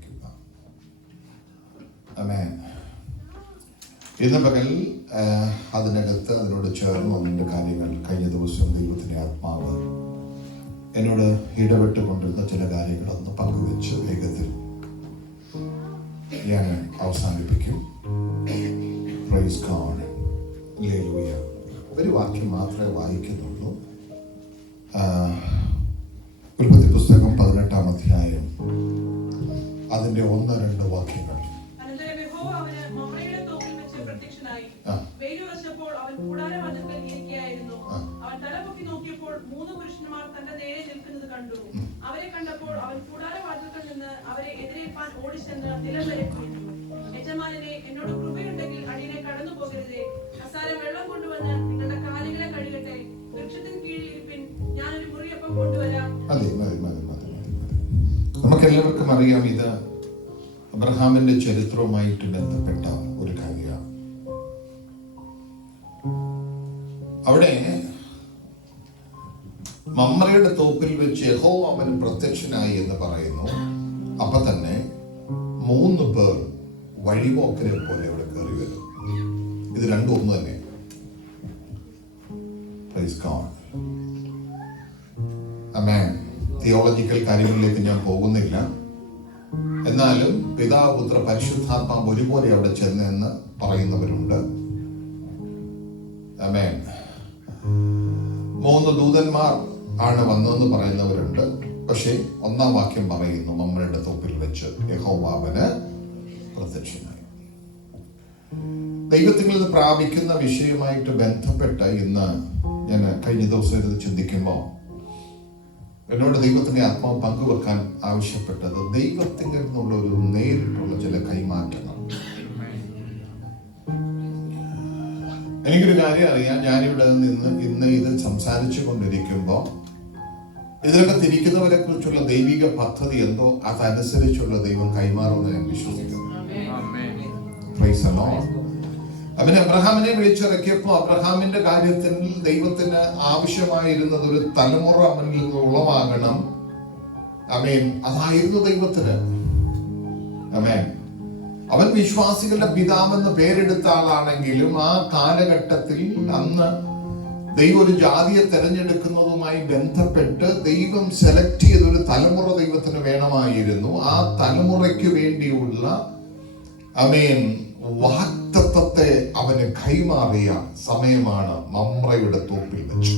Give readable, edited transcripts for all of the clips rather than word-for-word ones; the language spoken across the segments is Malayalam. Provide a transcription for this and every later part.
പ്രാപിക്കുക. ആമേൻ. ഇന്ന് പകൽ അതിനകത്ത് അതിനോട് ചേർന്ന് ഒന്നിൻ്റെ കാര്യങ്ങൾ കഴിഞ്ഞ ദിവസം ദൈവത്തിൻ്റെ ആത്മാവ് എന്നോട് ഇടപെട്ടുകൊണ്ടിരുന്ന ചില കാര്യങ്ങളൊന്ന് പങ്കുവെച്ച് വേഗത്തിൽ ഞാൻ അവസാനിപ്പിക്കും. Price God. ഹല്ലേലൂയ. ഒരു വാക്യം മാത്രമേ വായിക്കുന്നുള്ളൂ. ഉൽപ്പത്തി പുസ്തകം 18-ാം അധ്യായം അതിന്റെ 1-2 വാക്യങ്ങൾ. അവരെ കണ്ടപ്പോൾ അവൻ കൂടാരവാതിൽക്കൽ നിന്ന് അവരെ എതിരേൽപ്പാൻ ഓടിച്ചെന്ന് നിലം വരെ വീണു. യജമാനനെ, എന്നോട് കൃപയുണ്ടെങ്കിൽ അടിയനെ കടന്നു പോകരുതേ. അസാരം വെള്ളം കൊണ്ടുവന്ന് നിങ്ങളുടെ കാലുകളെ കഴുകട്ടെ. വൃക്ഷത്തിന് കീഴിൽ ഇരിപ്പിൻ, ഞാനൊരു മുറിയപ്പം കൊണ്ടുവരാം. നമുക്കെല്ലാവർക്കും അറിയാം, ഇത് അബ്രഹാമിന്റെ ചരിത്രവുമായിട്ട് ബന്ധപ്പെട്ട ഒരു കാര്യമാണ്. അവിടെ മമ്രയുടെ തോപ്പിൽ വെച്ച് യഹോവ അവന് പ്രത്യക്ഷനായി എന്ന് പറയുന്നു. അപ്പൊ തന്നെ 3 പേർ വഴിപോക്കരെ പോലെ ഇവിടെ കയറി വരും. ഇത് രണ്ടും ഒന്ന് തന്നെ. Praise God. ആമേൻ. തിയോളജിക്കൽ കാര്യങ്ങളിലേക്ക് ഞാൻ പോകുന്നില്ല. എന്നാലും പിതാവ്, പുത്ര, പരിശുദ്ധാത്മാവ് ഒരുപോലെ അവിടെ ചെന്നെന്ന് പറയുന്നവരുണ്ട്. ആമേൻ. 3 ദൂതന്മാർ ആണ് വന്നതെന്ന് പറയുന്നവരുണ്ട്. പക്ഷെ 1-ാം വാക്യം പറയുന്നു, മമ്രയുടെ തോപ്പിൽ വെച്ച് യഹോവ അവന് പ്രത്യക്ഷനായി. ദൈവത്തിൽ നിന്ന് പ്രാപിക്കുന്ന വിഷയവുമായിട്ട് ബന്ധപ്പെട്ട് ഇന്ന് ഞാൻ കഴിഞ്ഞ ദിവസം ഇത് ചിന്തിക്കുമ്പോൾ എന്നോട് ദൈവത്തിന്റെ ആത്മാവ് പങ്കുവെക്കാൻ ആവശ്യപ്പെട്ടത് ദൈവത്തിൽ നിന്നുള്ള ഒരു നേരിട്ടുള്ള ചില കൈമാറ്റങ്ങൾ. എനിക്കൊരു കാര്യം അറിയാം, ഞാനിവിടെ നിന്ന് ഇന്ന് ഇത് സംസാരിച്ചു കൊണ്ടിരിക്കുമ്പോൾ ഇതിലൊക്കെ തിരിക്കുന്നവരെ കുറിച്ചുള്ള ദൈവിക പദ്ധതി എന്തോ അതനുസരിച്ചുള്ള ദൈവം കൈമാറുമെന്ന് ഞാൻ വിശ്വസിക്കുന്നു. Praise the Lord. അവൻ അബ്രഹാമിനെ വിളിച്ചിറക്കിയപ്പോൾ അബ്രഹാമിന്റെ കാര്യത്തിൽ ദൈവത്തിന് ആവശ്യമായിരുന്നത് ഒരു തലമുറ അവനിൽ നിന്ന് ഉളവാകണം. ആമേൻ. അതായിരുന്നു ദൈവത്തിന്. ആമേൻ. അവൻ വിശ്വാസികളുടെ പിതാവെന്ന് പേരെടുത്ത ആളാണെങ്കിലും ആ കാലഘട്ടത്തിൽ അന്ന് ദൈവം ഒരു ജാതിയെ തെരഞ്ഞെടുക്കുന്നതുമായി ബന്ധപ്പെട്ട് ദൈവം സെലക്ട് ചെയ്തൊരു തലമുറ ദൈവത്തിന് വേണമായിരുന്നു. ആ തലമുറയ്ക്ക് വേണ്ടിയുള്ള ആമേൻ വാഗ്ദത്തത്തെ അവന് കൈമാറിയ സമയമാണ് മമ്രയുടെ തോപ്പിൽ വെച്ച്.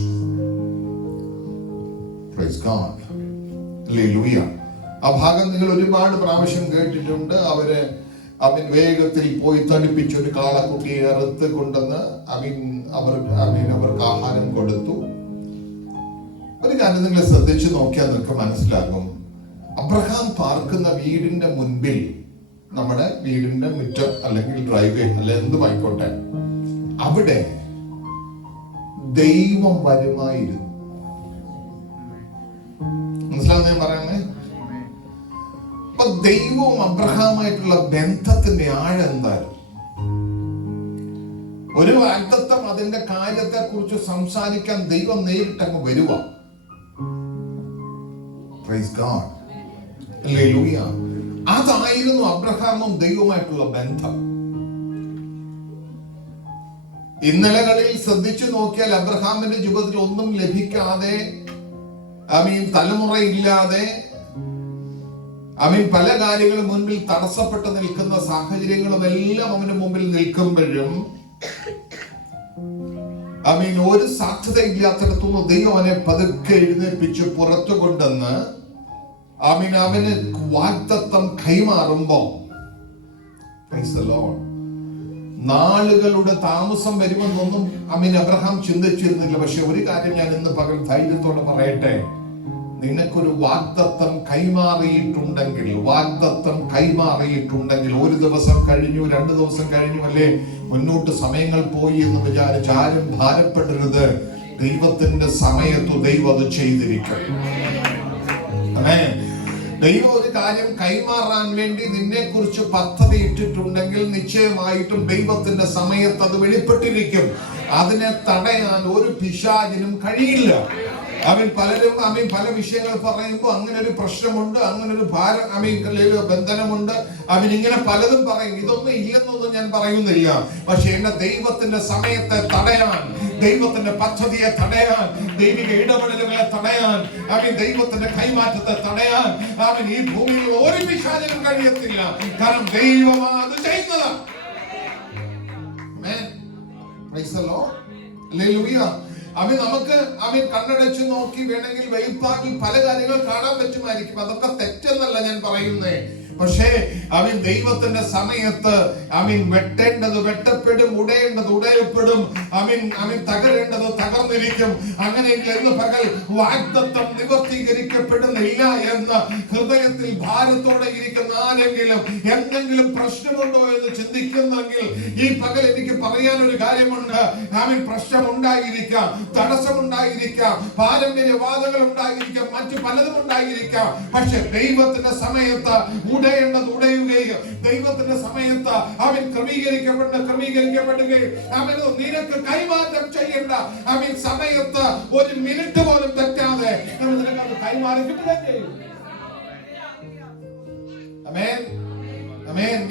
Price God. ഹല്ലേലൂയ. ആ ഭാഗം നിങ്ങൾ ഒരുപാട് പ്രാവശ്യം കേട്ടിട്ടുണ്ട്. അവൻ വേഗത്തിൽ പോയി തടിപ്പിച്ചൊരു കാളക്കുട്ടിയെ അറുത്ത് കൊണ്ടുവന്ന് അവർക്ക് ആഹാരം കൊടുത്തു. ഒരു കാര്യം നിങ്ങൾ ശ്രദ്ധിച്ചു നോക്കിയാൽ നിങ്ങൾക്ക് മനസ്സിലാകും. അബ്രഹാം പാർക്കുന്ന വീടിന്റെ മുൻപിൽ, നമ്മുടെ വീടിന്റെ മുറ്റം അല്ലെങ്കിൽ ഡ്രൈവേ അല്ല എന്തുമായിക്കോട്ടെ, അവിടെ ദൈവം വരുമായിരുന്നു. മനസ്സിലാവുന്ന ഞാൻ പറയുന്നേ? അപ്പൊ ദൈവവും അബ്രഹാമായിട്ടുള്ള ബന്ധത്തിന്റെ ആഴം എന്തായിരുന്നു? ഒരു വാഗ്ദത്തം, അതിന്റെ കാര്യത്തെ കുറിച്ച് സംസാരിക്കാൻ ദൈവം നേരിട്ടങ്ങ് വരുക. Price God. ഹല്ലേലൂയ. അതായിരുന്നു അബ്രഹാമും ദൈവവുമായിട്ടുള്ള ബന്ധം. ഇന്നലകളിൽ ശ്രദ്ധിച്ചു നോക്കിയാൽ അബ്രഹാമിന്റെ ജീവിതത്തിൽ ഒന്നും ലഭിക്കാതെ, തലമുറയില്ലാതെ, പല കാര്യങ്ങളും മുൻപിൽ തടസ്സപ്പെട്ട് നിൽക്കുന്ന സാഹചര്യങ്ങളും എല്ലാം അവന് മുമ്പിൽ നിൽക്കുമ്പോഴും ഒരു സാധ്യതയില്ലാത്തിടത്തുനിന്ന് ദൈവം അവനെ പതുക്കെ എഴുന്നേൽപ്പിച്ച് പുറത്തു കൊണ്ടെന്ന് അവന് വാഗ്ദത്തം കൈമാറുമ്പോ നാളുകളുടെ താമസം വരുമെന്നൊന്നും അബ്രഹാം ചിന്തിച്ചിരുന്നില്ല. പക്ഷെ ഒരു കാര്യം ഞാൻ ഇന്ന് പകൽ ധൈര്യത്തോടെ പറയട്ടെ, നിനക്കൊരു വാഗ്ദത്തം കൈമാറിയിട്ടുണ്ടെങ്കിൽ, ഒരു ദിവസം കഴിഞ്ഞു, 2 ദിവസം കഴിഞ്ഞു, അല്ലേ മുന്നോട്ട് സമയങ്ങൾ പോയി എന്ന് വിചാരിച്ച് ആരും ഭാരപ്പെടരുത്. ദൈവത്തിന്റെ സമയത്ത് ദൈവം അത് ചെയ്തിരിക്കും. ദൈവം ഒരു കാര്യം കൈമാറാൻ വേണ്ടി നിന്നെ കുറിച്ച് പദ്ധതി ഇട്ടിട്ടുണ്ടെങ്കിൽ നിശ്ചയമായിട്ടും ദൈവത്തിന്റെ സമയത്ത് അത് വെളിപ്പെട്ടിരിക്കും. അതിനെ തടയാൻ ഒരു പിശാചിനും കഴിയില്ല. പലരും പല വിഷയങ്ങൾ പറയുമ്പോൾ അങ്ങനെ ഒരു പ്രശ്നമുണ്ട്, അങ്ങനെ ഒരു ഭാരം ബന്ധനമുണ്ട്, ഇങ്ങനെ പലതും പറയും. ഇതൊന്നും ഇല്ലെന്നൊന്നും ഞാൻ പറയുന്നില്ല. പക്ഷെ എന്റെ ദൈവത്തിന്റെ സമയത്തെ തടയാൻ, ദൈവത്തിന്റെ പദ്ധതിയെ തടയാൻ, ദൈവിക ഇടപെടലുകളെ തടയാൻ, ദൈവത്തിന്റെ കൈമാറ്റത്തെ തടയാൻ ഈ ഭൂമിയിൽ ഒരു പിശാചിനും കഴിയത്തില്ല. കാരണം ദൈവമാണ് അത് ചെയ്യുന്നത്. നമുക്ക് കണ്ണടച്ച് നോക്കി വേണമെങ്കിൽ വെളിപ്പാടിൽ പല കാര്യങ്ങൾ കാണാൻ പറ്റുമായിരിക്കും. അതൊക്കെ തെറ്റെന്നല്ല ഞാൻ പറയുന്നേ. പക്ഷേ ദൈവത്തിന്റെ സമയത്ത് വെട്ടേണ്ടത് വെട്ടപ്പെടും, ഉടയേണ്ടത് ഉടയപ്പെടും, തകരേണ്ടത് തകർന്നിരിക്കും. അങ്ങനെയെങ്കിൽ എന്ന് പകൽ വാഗ്ദത്തം നിവർത്തീകരിക്കപ്പെടുന്നില്ല എന്ന് ഹൃദയത്തിൽ ഭാരത്തോടെ ഇരിക്കുന്ന ആരെങ്കിലും എന്തെങ്കിലും പ്രശ്നമുണ്ടോ എന്ന് ചിന്തിക്കുന്നെങ്കിൽ ഈ പകൽ എനിക്ക് പറയാനൊരു കാര്യമുണ്ട്. പ്രശ്നമുണ്ടായിരിക്കാം, തടസ്സമുണ്ടായിരിക്കാം, പാരമ്പര്യവാദങ്ങൾ ഉണ്ടായിരിക്കാം, മറ്റു പലതും ഉണ്ടായിരിക്കാം. പക്ഷെ ദൈവത്തിന്റെ സമയത്ത് ഉടയേണ്ടത് ഉടയുകയും ദൈവത്തിന്റെ സമയത്ത് ക്രമീകരിക്കപ്പെടുകയും നിനക്ക് കൈമാറ്റം ചെയ്യേണ്ട സമയത്ത് ഒരു മിനിറ്റ് പോലും തെറ്റാതെ നിനക്കത് കൈമാറി കിട്ടുകയും ചെയ്യും.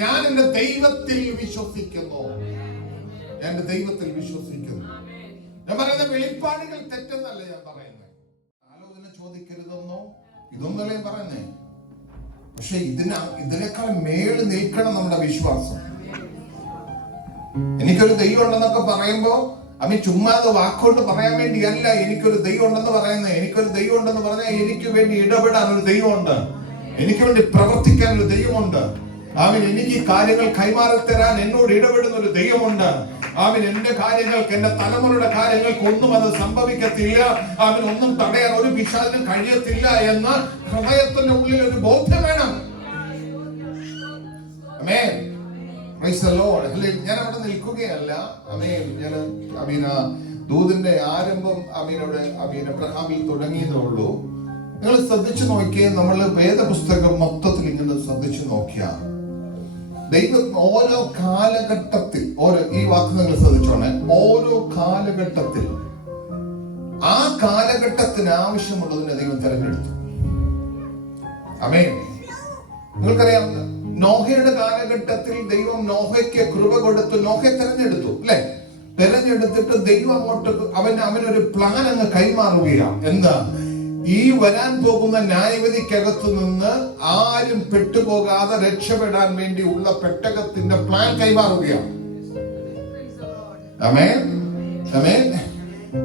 ഞാൻ എന്റെ ദൈവത്തിൽ വിശ്വസിക്കുന്നു. എന്റെ ദൈവത്തിൽ വിശ്വസിക്കുന്നു. ഞാൻ പറയുന്ന വെളിപ്പാടുകൾ തെറ്റെന്നല്ല ഞാൻ പറയുന്നത്. ആലോചന ചോദിക്കരുതെന്നോ ഇതൊന്നല്ല ഞാൻ പറയുന്നേ. പക്ഷെ ഇതിനേക്കാൾ മേളിൽ നിൽക്കണം നമ്മുടെ വിശ്വാസം. എനിക്കൊരു ദൈവം ഉണ്ടെന്നൊക്കെ പറയുമ്പോ ചുമ്മാതെ വാക്കുകൊണ്ട് പറയാൻ വേണ്ടിയല്ല എനിക്കൊരു ദൈവം ഉണ്ടെന്ന് പറയുന്നത്. എനിക്കൊരു ദൈവം ഉണ്ടെന്ന് പറഞ്ഞാൽ എനിക്ക് വേണ്ടി ഇടപെടാൻ ഒരു ദൈവമുണ്ട്, എനിക്ക് വേണ്ടി പ്രവർത്തിക്കാൻ ഒരു ദൈവമുണ്ട്. എനിക്ക് കാര്യങ്ങൾ കൈമാറിത്തരാൻ എന്നോട് ഇടപെടുന്ന ഒരു ദൈവമുണ്ട്. എന്റെ കാര്യങ്ങൾക്ക്, എന്റെ തലമുറയുടെ കാര്യങ്ങൾക്ക് ഒന്നും അത് സംഭവിക്കത്തില്ല, ഒന്നും തടയാൻ ഒരു പിശാചിനും കഴിയത്തില്ല എന്ന് ഹൃദയത്തിന്റെ ഉള്ളിൽ ഒരു ബോധ്യം വേണം. ഞാൻ അവിടെ നിൽക്കുകയല്ല. ഞാൻ ദൂതിന്റെ ആരംഭം എബ്രഹാമിൽ തുടങ്ങിയതേ ഉള്ളൂ. നിങ്ങൾ ശ്രദ്ധിച്ചു നോക്കിയേ, നമ്മൾ വേദപുസ്തകം മൊത്തത്തിൽ ഇങ്ങനെ ശ്രദ്ധിച്ചു നോക്കിയാൽ ദൈവം ഓരോ കാലഘട്ടത്തിൽ, ഈ വാക്ക് നിങ്ങൾ ശ്രദ്ധിച്ചോണേ, ഓരോ കാലഘട്ടത്തിൽ ആ കാലഘട്ടത്തിന് ആവശ്യമുള്ളതിനെ ദൈവം തെരഞ്ഞെടുത്തു. ആമേൻ. നിങ്ങൾക്കറിയാം, നോഹയുടെ കാലഘട്ടത്തിൽ ദൈവം നോഹയ്ക്ക് കൃപ കൊടുത്തു, നോഹയെ തെരഞ്ഞെടുത്തു, അല്ലെ? തെരഞ്ഞെടുത്തിട്ട് ദൈവം അങ്ങോട്ട് അവനൊരു പ്ലാൻ അങ്ങ് കൈമാറുകയാണ്. എന്താ? ഈ വരാൻ പോകുന്ന ന്യായവിധിക്കകത്തു നിന്ന് ആരും പെട്ടുപോകാതെ രക്ഷപ്പെടാൻ വേണ്ടിയുള്ള പെട്ടകത്തിന്റെ പ്ലാൻ കൈമാറുകയാണ്. ആമേൻ, ആമേൻ,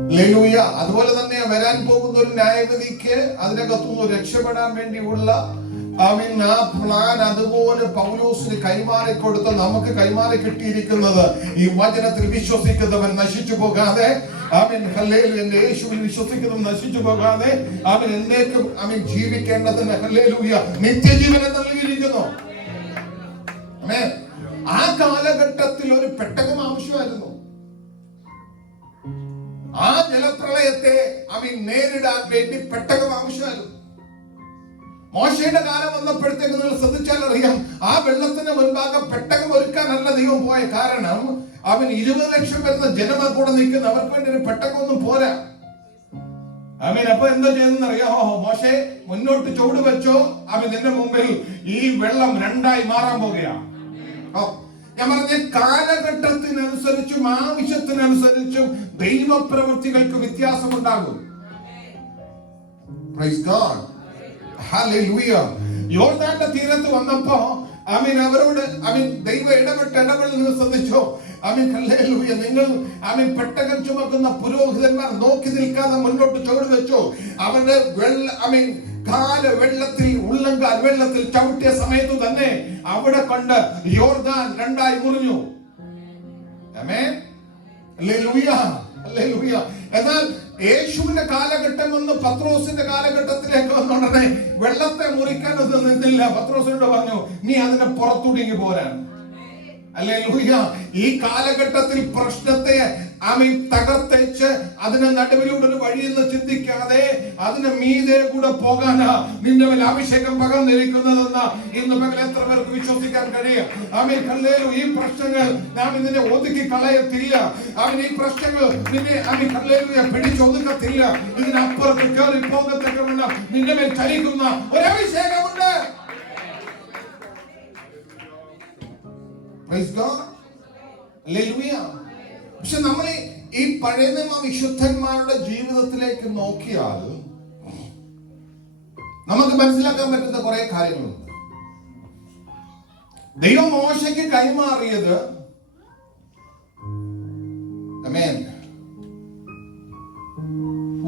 ഹല്ലേലൂയ. അതുപോലെ തന്നെ വരാൻ പോകുന്ന ഒരു ന്യായവിധിക്ക് അതിനകത്തുനിന്ന് രക്ഷപ്പെടാൻ വേണ്ടിയുള്ള ആ പ്ലാൻ അതുപോലെ പൗലോസിന് കൈമാറിക്കൊടുത്ത് നമുക്ക് കൈമാറി കിട്ടിയിരിക്കുന്നത് ഈ വചനത്തിൽ വിശ്വസിക്കുന്നവൻ നശിച്ചു പോകാതെ, എന്റെ യേശുവിൽ വിശ്വസിക്കുന്നവൻ നശിച്ചു പോകാതെ എന്നേക്കും ജീവിക്കേണ്ടതിന് ഹല്ലേലൂയ നിത്യജീവനെ നൽകിയിരിക്കുന്നു. ആ കാലഘട്ടത്തിൽ ഒരു പെട്ടകം ആവശ്യമായിരുന്നു. ആ ജലപ്രളയത്തെ നേരിടാൻ വേണ്ടി പെട്ടകം ആവശ്യമായിരുന്നു. മോശയുടെ കാലം വന്നപ്പോഴത്തേക്ക് നിങ്ങൾ ശ്രദ്ധിച്ചാൽ അറിയാം, ആ വെള്ളത്തിന് മുൻപാകെ പെട്ടകം ഒരുക്കാനല്ല ദൈവം പോയ. കാരണം 20 ലക്ഷം വരുന്ന ജനമാ കൂടെ നിൽക്കുന്ന, അവർക്ക് വേണ്ടി ഒരു പെട്ടകമൊന്നും പോരാ. അപ്പൊ എന്താ ചെയ്തെന്ന് അറിയാമോ? മോശെ മുന്നോട്ട് ചുവട് വെച്ചോ, നിന്റെ മുമ്പിൽ ഈ വെള്ളം രണ്ടായി മാറാൻ പോകുകയാണ്. ഞാൻ പറഞ്ഞ കാലഘട്ടത്തിനനുസരിച്ചും ആവശ്യത്തിനനുസരിച്ചും ദൈവപ്രവൃത്തികൾക്ക് വ്യത്യാസമുണ്ടാകും. Price God, hallelujah. യോർദാന്റെ തീരത്ത് വന്നപ്പോ അവരോട് ദൈവം ഇടപെടൽ ശ്രദ്ധിച്ചോ? ഹല്ലേലൂയ. നിങ്ങൾ പെട്ടകം ചുമക്കുന്ന പുരോഹിതന്മാർ നോക്കി നിൽക്കാതെ മുന്നോട്ട് ചുവട് വെച്ചോ. അവരുടെ കാല് വെള്ളത്തിൽ, ഉള്ളങ്കാൽ വെള്ളത്തിൽ ചവിട്ടിയ സമയത്ത് തന്നെ അവിടെ കൊണ്ട് യോർദാൻ രണ്ടായി മുറിഞ്ഞു. ആമേൻ, ഹല്ലേലൂയ, ഹല്ലേലൂയ. എന്നാൽ യേശുവിന്റെ കാലഘട്ടം വന്ന് പത്രോസിന്റെ കാലഘട്ടത്തിലേക്ക് വന്നോണ്ടേ വെള്ളത്തെ മുറിക്കാനൊന്നും നിന്നില്ല. പത്രോസിനോട് പറഞ്ഞു, നീ അതിനെ പുറത്തുടങ്ങി പോരാൻ. ഹല്ലേലൂയ. ഈ കാലഘട്ടത്തിൽ പ്രശ്നത്തെ ആമേൻ തകർത്തേച്ച് അതിനെ നടുവിലൂടെ ഒരു വഴിയെന്ന് ചിന്തിക്കാതെ അതിന് മീതെ കൂടെ പോകാനാ നിന്റെ മേൽ അഭിഷേകം പകർന്നിരിക്കുന്നതെന്ന് ഇന്ന് പകൽ എത്ര പേർക്ക് വിശ്വസിക്കാൻ കഴിയും? Amen hallelujah. ഈ പ്രശ്നങ്ങൾ നാം ഇതിനെ ഒതുക്കി കളയത്തില്ല. അവൻ ഈ പ്രശ്നങ്ങൾ നിന്നെ ആമേൻ ഹല്ലേലൂയ പിടിച്ചൊതുക്കത്തില്ല. ഇതിനപ്പുറത്ത് കയറി പോകത്തക്കവണ്ണം നിന്റെ മേൽ ചലിക്കുന്ന ഒരു അഭിഷേകമുണ്ട്. Praise God. Hallelujah. പക്ഷെ നമ്മൾ ഈ പഴയ നിയമ വിശുദ്ധന്മാരുടെ ജീവിതത്തിലേക്ക് നോക്കിയാൽ നമുക്ക് മനസ്സിലാക്കാൻ പറ്റുന്ന കുറെ കാര്യങ്ങളുണ്ട്. ദൈവം മോശയ്ക്ക് കൈമാറിയത്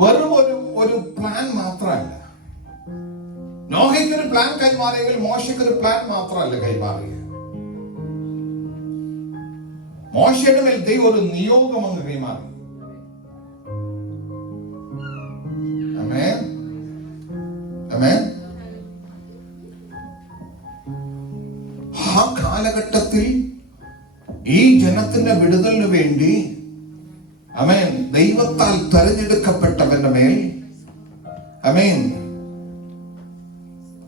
വെറും ഒരു പ്ലാൻ മാത്രമല്ല. നോഹയ്ക്കൊരു പ്ലാൻ കൈമാറിയെങ്കിൽ മോശയ്ക്കൊരു പ്ലാൻ മാത്രമല്ല കൈമാറിയത്. മോശയുടെ മേൽ ദൈവം ഒരു നിയോഗം അങ്ങ് കൈമാറി. ആമേൻ, ആമേൻ. ആ കാലഘട്ടത്തിൽ ഈ ജനത്തിന്റെ വിടുതലിന് വേണ്ടി ആമേൻ ദൈവത്താൽ തെരഞ്ഞെടുക്കപ്പെട്ടവന്റെ മേൽ ആമേൻ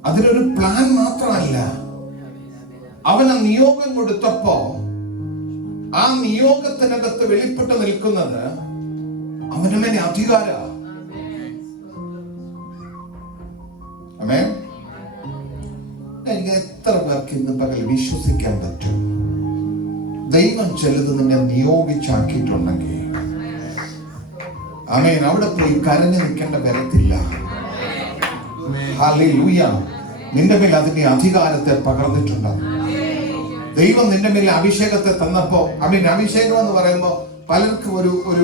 അതിനൊരു പ്ലാൻ മാത്രമല്ല, അവന് നിയോഗം കൊടുത്തപ്പോ ആ നിയോഗത്തിനകത്ത് വെളിപ്പെട്ട് നിൽക്കുന്നത് അവന്റെ മേലെ അധികാര. ആമേൻ. എനിക്ക് എത്ര പേർക്ക് ഇന്ന് പകൽ വിശ്വസിക്കാൻ പറ്റും? ദൈവം ചിലത് നിന്നെ നിയോഗിച്ചാക്കിയിട്ടുണ്ടെങ്കിൽ ആമേൻ അവിടെ പോയി കരഞ്ഞു നിൽക്കേണ്ട വരത്തില്ല. ഹല്ലേലൂയ. നിന്റെ മേൽ അതിന്റെ അധികാരത്തെ പകർന്നിട്ടുണ്ട്. ദൈവം നിന്റെ മേൽ അഭിഷേകത്തെ തന്നപ്പോ അഭിഷേകം എന്ന് പറയുമ്പോൾ പലർക്കും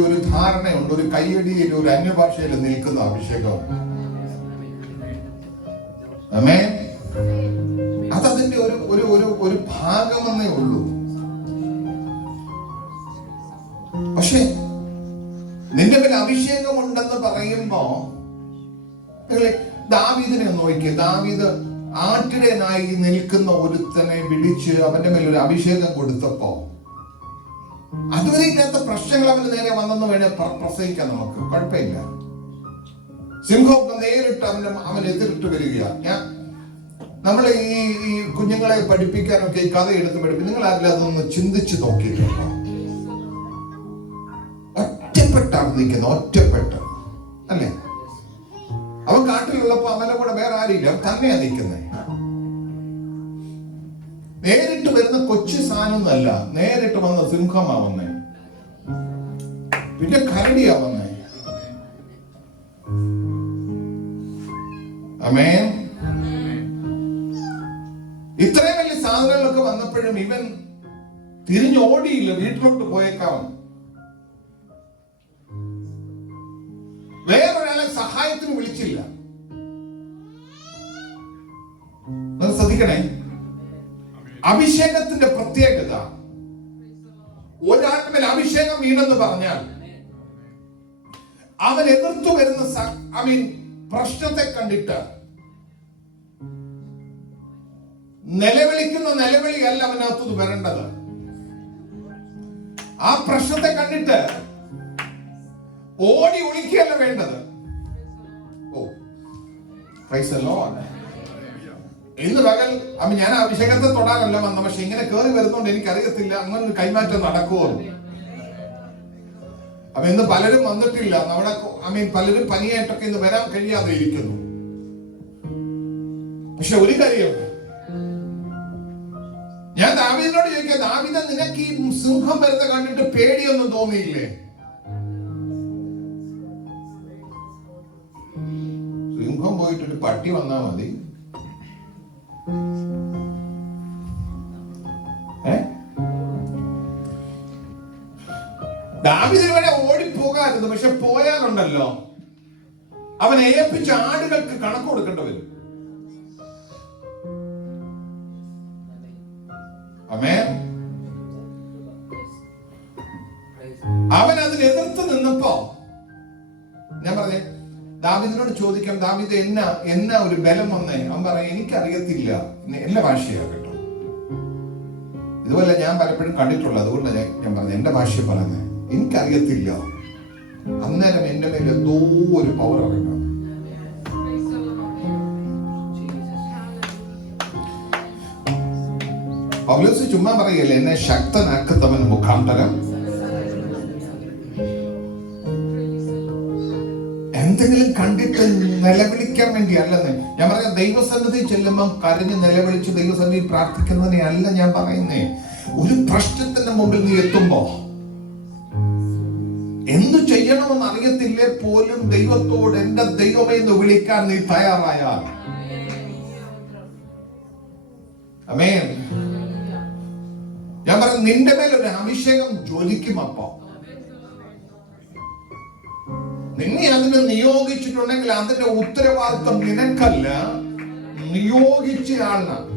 ഒരു ധാരണയുണ്ട്. ഒരു കയ്യടിയിൽ ഒരു അന്യഭാഷയിൽ നിൽക്കുന്ന അഭിഷേകം. ആമേൻ. അതതിന്റെ ഒരു ഭാഗമെന്നേ ഉള്ളൂ. പക്ഷെ നിന്റെ മേൽ അഭിഷേകമുണ്ടെന്ന് പറയുമ്പോ ദാവീദിനെ നോക്കിയേ. ദാവീദ് ആട്ടിടയനായി നിൽക്കുന്ന ഒരുത്തനെ വിളിച്ച് അവന്റെ മേൽ ഒരു അഭിഷേകം കൊടുത്തപ്പോ അതുവരെ ഇല്ലാത്ത പ്രശ്നങ്ങൾ അവന് നേരെ വന്നെന്ന് വേണേ പ്രസംഗിക്കാം. നമുക്ക് കുഴപ്പമില്ല. സിംഹമൊക്കെ നേരിട്ട് അവൻ എതിരിട്ട് വരികയാണ്. നമ്മൾ ഈ കുഞ്ഞുങ്ങളെ പഠിപ്പിക്കാനൊക്കെ ഈ കഥ എടുത്ത് പഠിപ്പിക്കും. നിങ്ങൾ ആരെങ്കിലും അതൊന്ന് ചിന്തിച്ച് നോക്കിയിട്ടുണ്ടോ? ഒറ്റപ്പെട്ടാണ് നിൽക്കുന്നത്, ഒറ്റപ്പെട്ട് അല്ലേ? അവൻ കാട്ടിലുള്ളപ്പോ അവന്റെ കൂടെ വേറെ ആരില്ല, അവൻ തന്നെയാ നിൽക്കുന്നത്. നേരിട്ട് വരുന്ന കൊച്ചു സാധനമൊന്നല്ല, നേരിട്ട് വന്ന സിംഹമാവുന്നേ, പിന്നെ കരടിയാവുന്നേ. ആമേൻ. ഇത്രയും വലിയ സാധനങ്ങളൊക്കെ വന്നപ്പോഴും ഇവൻ തിരിഞ്ഞോടിയില്ല, വീട്ടിലോട്ട് പോയേക്കാം. വേറൊരാളെ സഹായത്തിന് വിളിച്ചില്ല. ശ്രദ്ധിക്കണേ, അഭിഷേകത്തിന്റെ പ്രത്യേകത. ഒരാളുടെ മേൽ അഭിഷേകം വീണെന്ന് പറഞ്ഞാൽ അവൻ എതിർത്തു വരുന്ന പ്രശ്നത്തെ കണ്ടിട്ട് നിലവിളിക്കുന്ന നിലവിളിയല്ല അവനകത്തത് വരേണ്ടത്. ആ പ്രശ്നത്തെ കണ്ടിട്ട് ഓടി ഒളിക്കുകയല്ല വേണ്ടത്. ഓ പ്രൈസ് ദി ലോർഡ്. ഇന്ന് പകൽ ഞാൻ അഭിഷേകത്തെ തൊടാനല്ല വന്ന, പക്ഷെ ഇങ്ങനെ കയറി വരുന്നോണ്ട് എനിക്കറിയത്തില്ല അങ്ങനെ ഒരു കൈമാറ്റം നടക്കുമോ. അപ്പൊ ഇന്ന് പലരും വന്നിട്ടില്ല. നമ്മുടെ പലരും പനിയായിട്ടൊക്കെ ഇന്ന് വരാൻ കഴിയാതെ ഇരിക്കുന്നു. പക്ഷെ ഒരു കാര്യം ഞാൻ ദാവീദിനോട് ചോദിക്കാം, ദാവീദ് നിനക്ക് ഈ സിംഹം വരുന്ന കണ്ടിട്ട് പേടിയൊന്നും തോന്നിയില്ലേ? സിംഹം പോയിട്ടൊരു പട്ടി വന്നാ മതി. ദാവീദിന് വേണേ ഓടിപ്പോകാറുണ്ട്, പക്ഷെ പോയാലുണ്ടല്ലോ അവൻ ഏൽപ്പിച്ച ആടുകൾക്ക് കണക്ക് കൊടുക്കേണ്ടി വരും. ആമേൻ. അവൻ അതിന് എതിർത്ത് നിന്നപ്പോ ഞാൻ പറഞ്ഞേ, ദാവീദിനോട് ചോദിക്കാം, ദാവീദ് എന്നാ ഒരു ബലം വന്നേ? അവൻ പറയാം, എനിക്കറിയത്തില്ല, എന്റെ ഭാഷയാ കേട്ടോ. ഇതുപോലെ ഞാൻ പലപ്പോഴും കണ്ടിട്ടുള്ളത്, അതുകൊണ്ട് ഞാൻ പറഞ്ഞത് എന്റെ ഭാഷയെ പറയുന്നത്. എനിക്കറിയത്തില്ല. അന്നേരം എന്റെ മേൽ എന്തോ ഒരു പവർ ഇറങ്ങണം. പൗലോസ് ചുമ്മാ പറയല്ലേ, എന്നെ ശക്തനാക്കുന്നവൻ മുഖാന്തരം. എന്തെങ്കിലും കണ്ടിട്ട് നിലവിളിക്കാൻ വേണ്ടി അല്ലെന്ന് ഞാൻ പറയാം. ദൈവസന്നിധി ചെല്ലുമ്പം കരഞ്ഞ് നിലവിളിച്ച് ദൈവസന്നിധി പ്രാർത്ഥിക്കുന്നതിനെ അല്ല ഞാൻ പറയുന്നേ. ഒരു പ്രശ്നത്തിന്റെ മുമ്പിൽ നീ എത്തുമ്പോ എന്തു ചെയ്യണമെന്ന് അറിയത്തില്ലേ പോലും ദൈവത്തോട് എന്റെ ദൈവമേ എന്ന് വിളിക്കാൻ നീ തയ്യാറായാൽ, ആമേൻ. ഞാൻ പറഞ്ഞു, നിന്റെ മേൽ ഒരു അഭിഷേകം ജ്വലിക്കും. അപ്പൊ നിന്നെ അതിന് നിയോഗിച്ചിട്ടുണ്ടെങ്കിൽ അതിന്റെ ഉത്തരവാദിത്വം നിനക്കല്ല, നിയോഗിച്ച ആളിനാണ്.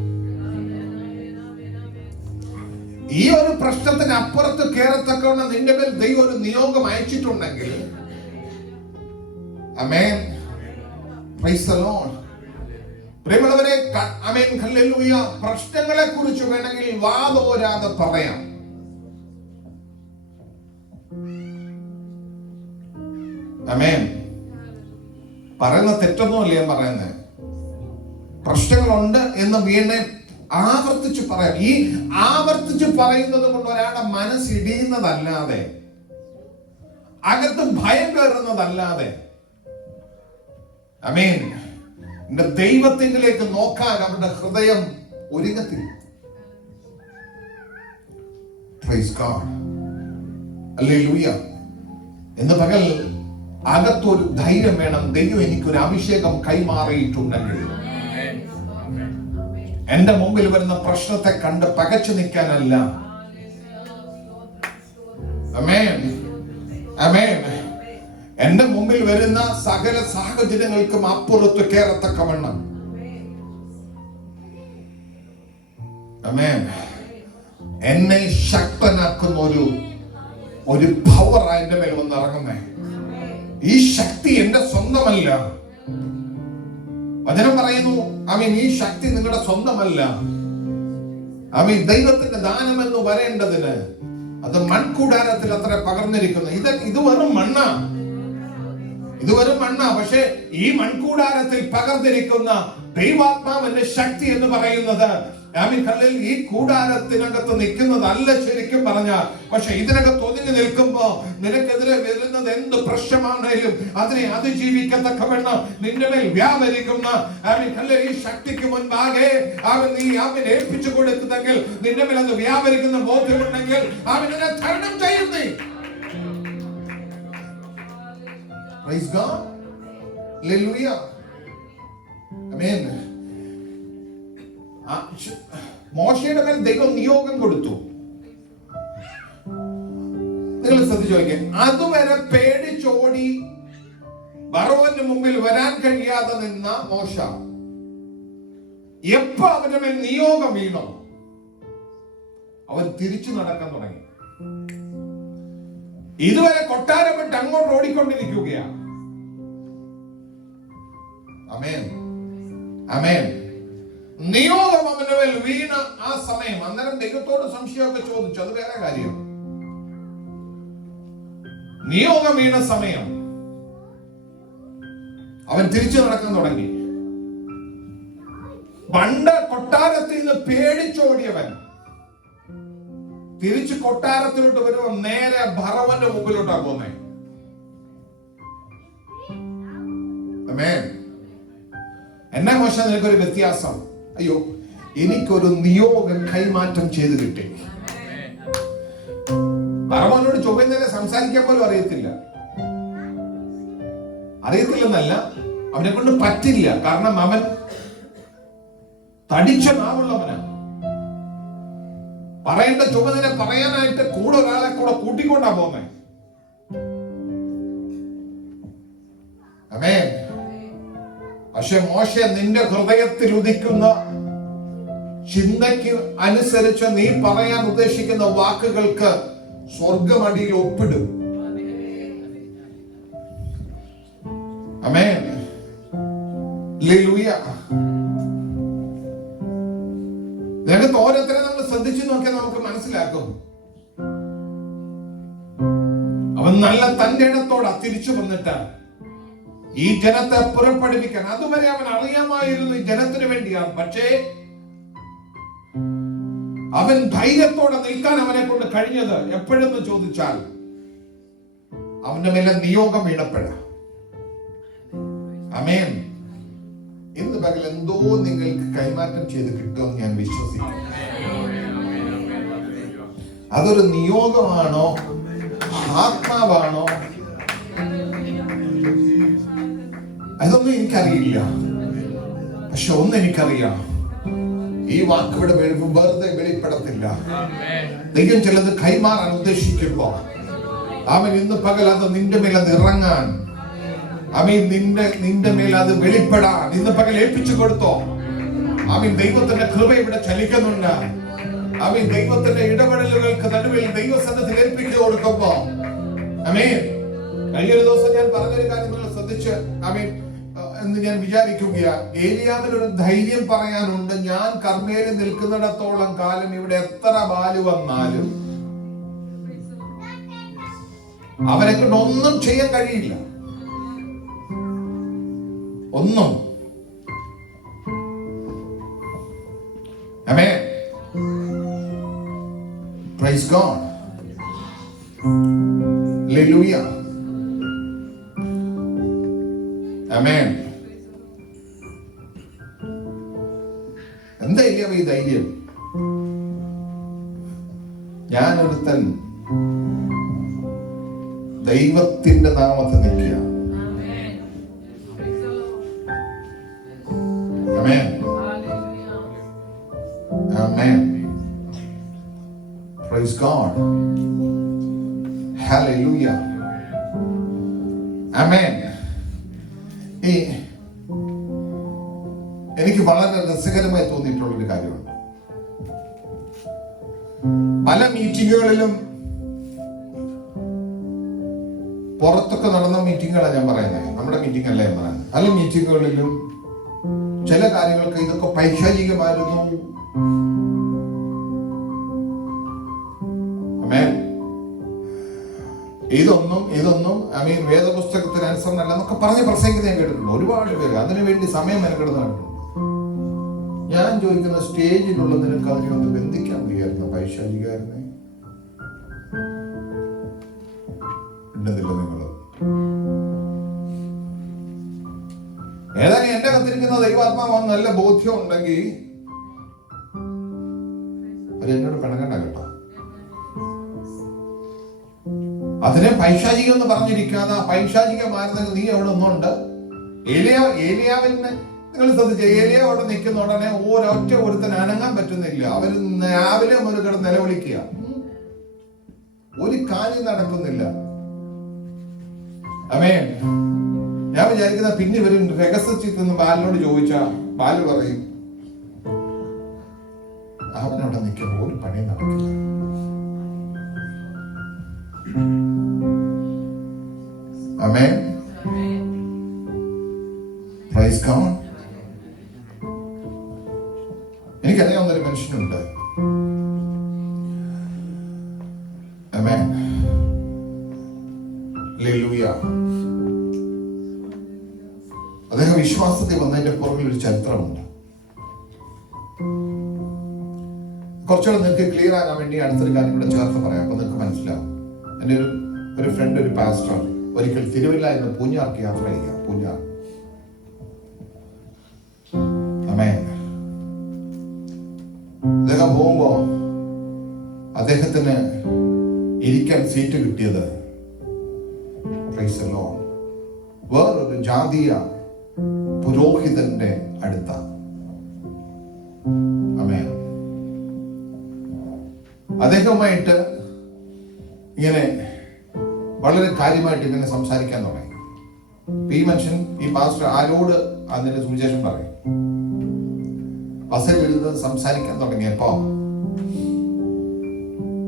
ഈ ഒരു പ്രശ്നത്തിന് അപ്പുറത്ത് കയറത്തക്കവണ്ണം നിന്റെ മേൽ ദൈവം ഒരു നിയോഗം അയച്ചിട്ടുണ്ടെങ്കിൽ, ആമേൻ, പ്രൈസ് ദി ലോർഡ്. പ്രിയമുള്ളവരെ, ആമേൻ, ഹല്ലേലൂയ. പ്രശ്നങ്ങളെ കുറിച്ച് വേണമെങ്കിൽ വാതോരാതെ പറയാം. ആമേൻ. പറയുന്ന തെറ്റൊന്നുമല്ല ഞാൻ പറയുന്നത്. പ്രശ്നങ്ങളുണ്ട് എന്ന് വീണ്ടും ആവർത്തിച്ച് പറയാം. ഈ ആവർത്തിച്ച് പറയുന്നത് കൊണ്ട് ഒരാളുടെ മനസ്സിടിയുന്നതല്ലാതെ, അകത്ത് ഭയം കയറുന്നതല്ലാതെ, ആമേൻ, എന്റെ ദൈവത്തിലേക്ക് നോക്കാൻ അവരുടെ ഹൃദയം ഒരുങ്ങത്തില്ല. Price God, hallelujah. എന്ന് പകൽ അകത്തൊരു ധൈര്യം വേണം. ദൈവം എനിക്കൊരു അഭിഷേകം കൈമാറിയിട്ടുണ്ടെങ്കിൽ എന്റെ മുമ്പിൽ വരുന്ന പ്രശ്നത്തെ കണ്ട് പകച്ചു നിൽക്കാനല്ല. ആമേൻ, ആമേൻ. എന്റെ മുമ്പിൽ വരുന്ന സകല സാഹചര്യങ്ങൾക്കും അപ്പുറത്ത് കയറത്തക്കവണ്ണം, ആമേൻ, എന്നെ ശക്തനാക്കുന്ന ഒരു പവർ എന്റെ മേൽ വന്ന് ഇറങ്ങുന്നേ. ഈ ശക്തി എന്റെ സ്വന്തമല്ല. വചനം പറയുന്നു, ആമേൻ, ഈ ശക്തി നിങ്ങളുടെ സ്വന്തമല്ല. ആമേൻ, ദൈവത്തിന്റെ ദാനമെന്ന് വരേണ്ടതിന് അത് മൺകൂടാരത്തിൽ അത്ര പകർന്നിരിക്കുന്നു. ഇത് വെറും മണ്ണാ, ഇത് വെറും മണ്ണാ. പക്ഷെ ഈ മൺകൂടാരത്തിൽ പകർന്നിരിക്കുന്ന ദൈവാത്മാവിന്റെ ശക്തി എന്ന് പറയുന്നത്, ആമേൻ, ഈ കൂടാരത്തിനകത്ത് നിൽക്കുന്നതല്ല ശരിക്കും പറഞ്ഞ. പക്ഷെ ഇതിനകത്ത് ഒതുങ്ങി നിൽക്കുമ്പോ നിനക്കെതിരെ വരുന്നത് എന്ത് പ്രശ്നമാണേലും അതിനെ അതിജീവിക്കത്തക്കവണ്ണം നിന്റെ മേൽ വ്യാപരിക്കുന്ന, ആമേൻ, ഈ ശക്തിക്ക് മുൻപാകെ നീ ഏൽപ്പിച്ചു കൊടുക്കുന്നെങ്കിൽ, നിന്റെ മേൽ അത് വ്യാപരിക്കുന്ന ബോധ്യമുണ്ടെങ്കിൽ അവനെ തരണം ചെയ്യുന്നേ. പ്രൈസ് ഗോഡ്, ഹല്ലേലൂയ, ആമേൻ. മോശയുടെ മേൽ ദൈവം നിയോഗം കൊടുത്തു. നിങ്ങൾ ശ്രദ്ധിച്ചു നോക്കിയേ. അതുവരെ പേടിച്ചോടി ഫറവോന്റെ മുമ്പിൽ വരാൻ കഴിയാതെ നിന്ന മോശ എപ്പോ അവന്റെ മേൽ നിയോഗം വീണോ അവൻ തിരിച്ചു നടക്കാൻ തുടങ്ങി. ഇതുവരെ കൊട്ടാരം വിട്ട് അങ്ങോട്ട് ഓടിക്കൊണ്ടിരിക്കുകയാണ്. ആമേൻ, ആമേൻ. നിയോഗം അവന്റെ മേൽ വീണ ആ സമയം, അന്നേരം ദൈവത്തോട് സംശയമൊക്കെ ചോദിച്ചു, അത് വേറെ കാര്യം. നിയോഗം വീണ സമയം അവൻ തിരിച്ചു നടക്കാൻ തുടങ്ങി. പണ്ട് കൊട്ടാരത്തിൽ നിന്ന് പേടിച്ചോടിയവൻ തിരിച്ച് കൊട്ടാരത്തിലോട്ട് വരുമ്പോൾ നേരെ ഫറവോന്റെ മുമ്പിലോട്ടാ പോന്നേ. ആമേൻ. എന്നെ മോശ, നിനക്കൊരു വ്യത്യാസം. അയ്യോ, എനിക്കൊരു നിയോഗം കൈമാറ്റം ചെയ്ത് കിട്ടി. ഫറവോനോട് ചൊവ്വനെ സംസാരിക്കാൻ പോലും അറിയത്തില്ലെന്നല്ല, അവനെ കൊണ്ട് പറ്റില്ല. കാരണം അവൻ തടിച്ച നാവുള്ളവനാണ്. പറയേണ്ട ചുമതല പറയാനായിട്ട് കൂടെ ഒരാളെ കൂടെ കൂട്ടിക്കൊണ്ടാ പോന്നേ. ആമേൻ. പക്ഷെ മോശെ, നിന്റെ ഹൃദയത്തിൽ ഉദിക്കുന്ന ചിന്തയ്ക്ക് അനുസരിച്ച് നീ പറയാൻ ഉദ്ദേശിക്കുന്ന വാക്കുകൾക്ക് സ്വർഗമടിയിൽ ഒപ്പിടും. ആമേൻ, ഹല്ലേലൂയ. ഇതിനകത്ത് ഓരോരുത്തരെ നമ്മൾ ശ്രദ്ധിച്ചു നോക്കിയാൽ നമുക്ക് മനസ്സിലാക്കും. അവൻ നല്ല തന്റെ ഇടത്തോടെ തിരിച്ചു വന്നിട്ട് ഈ ജനത്തെ പുറപ്പെടുവിക്കാൻ, അതുവരെ അവൻ അറിയാമായിരുന്നു ഈ ജനത്തിന് വേണ്ടിയാണ്. പക്ഷേ അവൻ ധൈര്യത്തോടെ നിൽക്കാൻ അവനെ കൊണ്ട് കഴിഞ്ഞത് എപ്പോഴെന്ന് ചോദിച്ചാൽ അവന്റെ മേലെ നിയോഗം വീണപ്പോഴാ. ആമേൻ. ഇന്ന് പകൽ എന്തോ നിങ്ങൾക്ക് കൈമാറ്റം ചെയ്ത് കിട്ടുമെന്ന് ഞാൻ വിശ്വസിക്കുന്നു. അതൊരു നിയോഗമാണോ ആത്മാവാണോ അതൊന്നും എനിക്കറിയില്ല. പക്ഷെ ഒന്ന് എനിക്കറിയാം, ഈ വാക്കിവിടെ വെറുതെ വെളിപ്പെടത്തില്ല. ദൈവം ചിലത് കൈമാറാൻ ഉദ്ദേശിക്കുമ്പോ അവൻ ഇന്ന് പകൽ അത് നിന്റെ മേൽ അത് ഇറങ്ങാൻ, അവൻ നിന്റെ മേൽ അത് വെളിപ്പെടാൻ ഇന്ന് പകൽ ഏൽപ്പിച്ചു കൊടുത്തോ. അവൻ ദൈവത്തിന്റെ കൃപ ഇവിടെ ചലിക്കുന്നുണ്ട്. അവൻ ദൈവത്തിന്റെ ഇടപെടലുകൾക്ക് നടുവിൽ ദൈവസന്നിധിയിൽ ഏൽപ്പിച്ചു കൊടുക്കുമ്പോ ആമേൻ. കഴിഞ്ഞൊരു ദിവസം ഞാൻ പറഞ്ഞൊരു കാര്യം നിങ്ങൾ ശ്രദ്ധിച്ച് ആമേൻ എന്ന് ഞാൻ വിചാരിക്കുകയാ. ഏലിയാവിനൊരു ധൈര്യം പറയാനുണ്ട്. ഞാൻ കർമ്മേലിൽ നിൽക്കുന്നിടത്തോളം കാലം ഇവിടെ എത്ര ബാല് വന്നാലും അവരെ കൊണ്ട് ഒന്നും ചെയ്യാൻ കഴിയില്ല. ഒന്നും. Amen. Praise God. Hallelujah. Amen. എന്താ ഈ ധൈര്യം? ഞാനൊരുത്തൻ ദൈവത്തിന്റെ നാമത്തിൽ നിൽക്കുക. Amen. Amen. Praise God. Hallelujah. Amen. എനിക്ക് വളരെ രസകരമായി തോന്നിയിട്ടുള്ളൊരു കാര്യമുണ്ട്. പല മീറ്റിങ്ങുകളിലും, പുറത്തൊക്കെ നടന്ന മീറ്റിങ്ങുകളാണ് ഞാൻ പറയുന്നത്, നമ്മുടെ മീറ്റിംഗ് അല്ല ഞാൻ പറയുന്നത്. പല മീറ്റിങ്ങുകളിലും ചില കാര്യങ്ങൾക്ക് ഇതൊക്കെ പൈശാചികമായിരുന്നു. ഇതൊന്നും വേദപുസ്തകത്തിന് അനുസരണമല്ല എന്നൊക്കെ പറഞ്ഞ് പ്രസംഗിക്കുന്നത് ഞാൻ കേട്ടിട്ടുണ്ട്. ഒരുപാട് പേര് അതിനുവേണ്ടി സമയം മെനക്കെടുന്നുണ്ട്. ഞാൻ ചോദിക്കുന്ന, സ്റ്റേജിലുള്ള നിനക്ക് അതിനെ ഒന്ന് ബന്ധിക്കാൻ വയ്യായിരുന്നു? പൈശാചികാരനെ ഉണ്ടെന്നില്ല നിങ്ങൾ. ഏതായാലും എന്റെ കത്തിരിക്കുന്ന ദൈവാത്മാവെന്ന് നല്ല ബോധ്യം ഉണ്ടെങ്കിൽ അവരെന്നോട് പിണങ്ങണ്ട കേട്ടോ. അതിനെ പൈശാചികം എന്ന് പറഞ്ഞിരിക്കാതെ പൈശാചികമായിരുന്നെങ്കിൽ നീ അവിടെ ഒന്നുണ്ട്. ഏലിയാവിനെ നിങ്ങൾ ശ്രദ്ധിച്ച, ഏലിയ അവിടെ നിൽക്കുന്ന ഉടനെ ഒരൊറ്റ ഒരുത്തൻ അനങ്ങാൻ പറ്റുന്നില്ല. അവര് രാവിലെ മുതൽ കിടന്ന് നിലവിളിക്കുക, ഒരു കാര്യം നടക്കുന്നില്ല. ആമേൻ. ഞാൻ വിചാരിക്കുന്ന പിന്നെ ഇവര് രഹസ്യത്തിൽ നിന്ന് ബാലിനോട് ചോദിച്ചാ ബാല് പറയും, അവനവിടെ നിൽക്കുമ്പോൾ ഒരു പണി നടക്കില്ല. ആമേൻ. Praise God. എനിക്കറിയാവുന്ന ഒരു മനുഷ്യനുണ്ട്. ആമേൻ. ഹല്ലേലൂയ. അദ്ദേഹം വിശ്വാസത്തിൽ വന്നതിന്റെ പുറകിൽ ഒരു ചരിത്രമുണ്ട്. കുറച്ചുകൂടെ നിങ്ങൾക്ക് ക്ലിയർ ആകാൻ വേണ്ടി അടുത്തൊരു കാര്യം കൂടെ ചേർത്ത് പറയാം, അപ്പൊ നിങ്ങൾക്ക് മനസ്സിലാവും. എൻ്റെ ഒരു ഫ്രണ്ട്, ഒരു പാസ്റ്റർ, ഒരിക്കൽ തിരുവല്ല എന്ന് പൂഞ്ഞാർക്ക് യാത്ര ചെയ്യുക. പൂഞ്ഞാർ. ആമേൻ. അദ്ദേഹം പോകുമ്പോ അദ്ദേഹത്തിന് ഇരിക്കാൻ സീറ്റ് കിട്ടിയത് വേറൊരു ജാതീയ പുരോഹിതന്റെ അടുത്ത. ആമേൻ. അദ്ദേഹവുമായിട്ട് ഇങ്ങനെ വളരെ കാര്യമായിട്ട് ഇങ്ങനെ സംസാരിക്കാൻ തുടങ്ങി. ഈ മനുഷ്യൻ, ഈ പാസ്റ്റർ ആരോട് അതിന്റെ സുവിശേഷം പറയും. ബസ്സിലിരുന്ന് സംസാരിക്കാൻ തുടങ്ങിയപ്പോ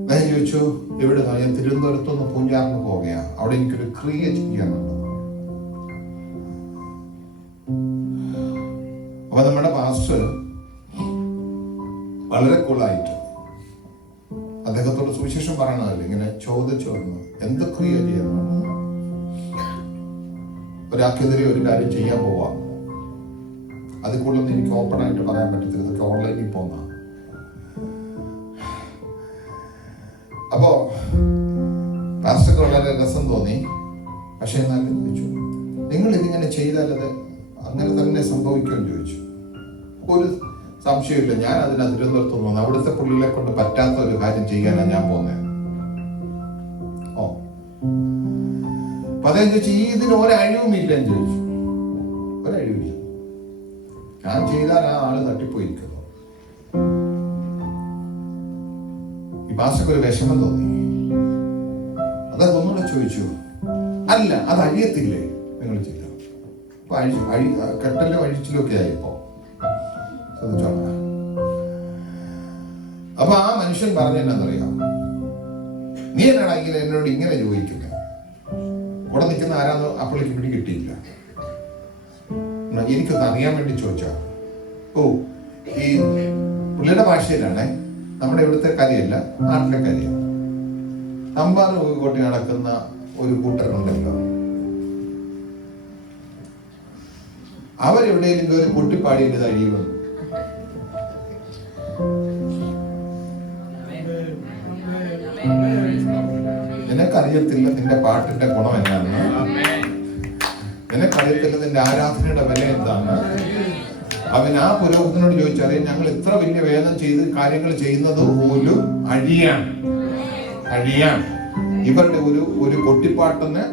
അദ്ദേഹം ചോദിച്ചു, എവിടെ? ഞാൻ തിരുവനന്തപുരത്തുനിന്ന് പൂഞ്ഞാറിന് പോവുകയാണ്, അവിടെ എനിക്കൊരു ക്രിയ ചെയ്യാനുണ്ട്. അപ്പൊ നമ്മുടെ പാസ്റ്റർ വളരെ കൂളായിട്ട് അദ്ദേഹത്തോട് സുവിശേഷം പറയണമല്ലോ. ഇങ്ങനെ ചോദിച്ചു വന്നു, എന്ത് ക്രിയ ചെയ്യണം? ഒരാൾക്കെതിരെ ഒരു കാര്യം ചെയ്യാൻ പോവാം, അത് കൂടുതലൊന്നും എനിക്ക് ഓപ്പൺ ആയിട്ട് പറയാൻ പറ്റത്തില്ല, ഇതൊക്കെ ഓൺലൈനിൽ പോകുന്ന. അപ്പോ പാസ്റ്റർക്ക് വളരെ രസം തോന്നി. പക്ഷെ എന്നാലും ചോദിച്ചു, നിങ്ങൾ ഇതിങ്ങനെ ചെയ്താൽ അത് അങ്ങനെ തന്നെ സംഭവിക്കുമെന്ന് ചോദിച്ചു. ഒരു സംശയമില്ല, ഞാൻ അതിന് തിരുവനന്തപുരത്ത് പോകുന്നു, അവിടുത്തെ പുള്ളികളെ കൊണ്ട് പറ്റാത്ത ഒരു കാര്യം ചെയ്യാനാണ് ഞാൻ പോകുന്നത്. ഓ, അപ്പൊ അദ്ദേഹം ചോദിച്ചു, ഈ ഇതിന് ഒരഴിവുമില്ല എന്ന് ചോദിച്ചു. ഒരഴിവില്ല, ഞാൻ ചെയ്താൽ ആ ആള് തട്ടിപ്പോയിരിക്കുന്നു. ഈ പാസ്റ്റർക്ക് ഒരു വിഷമം തോന്നി. അദ്ദേഹം ഒന്നുകൂടെ ചോദിച്ചു, അല്ല അത് അഴിയത്തില്ലേ നിങ്ങൾ ചെയ്ത? അപ്പൊ കെട്ടലും അഴിച്ചിലും ഒക്കെ ആയിപ്പോ. അപ്പൊ ആ മനുഷ്യൻ പറഞ്ഞ എന്നാന്നറിയാം, നീ എന്നാണ് ഇങ്ങനെ എന്നോട് ഇങ്ങനെ ചോദിക്കുന്നത്? ഇവിടെ നിൽക്കുന്ന ആരാന്ന് അപ്പോഴേക്ക് പിടി കിട്ടിയില്ല. എനിക്കൊന്ന് അറിയാൻ വേണ്ടി ചോദിച്ചാ. ഓ, ഈ പുള്ളിയുടെ ഭാഷയിലാണേ, നമ്മുടെ ഇവിടുത്തെ കാര്യമല്ല, നാട്ടിലെ കാര്യം. അമ്പാറ് കൊട്ടി നടക്കുന്ന ഒരു കൂട്ടരുണ്ടല്ലോ, അവരെവിടെയെങ്കിലും ഒരു കുട്ടിപ്പാടിയിട്ട് കഴിയുമെന്ന്. നിനക്കറിയത്തില്ല നിന്റെ പാട്ടിന്റെ ഗുണം എന്നാണ്, നിനക്കറിയത്തില്ല നിന്റെ ആരാധനയുടെ വില എന്താണ്. അവൻ ആ പുരോഹിതനോട് ചോദിച്ചറിയാം, ഞങ്ങൾ ഇത്ര വലിയ വേദം ചെയ്ത് കാര്യങ്ങൾ ചെയ്യുന്നത് പോലും അഴിയാണ്. ഇവരുടെ ഒരു കൊട്ടിപ്പാട്ടെന്ന്.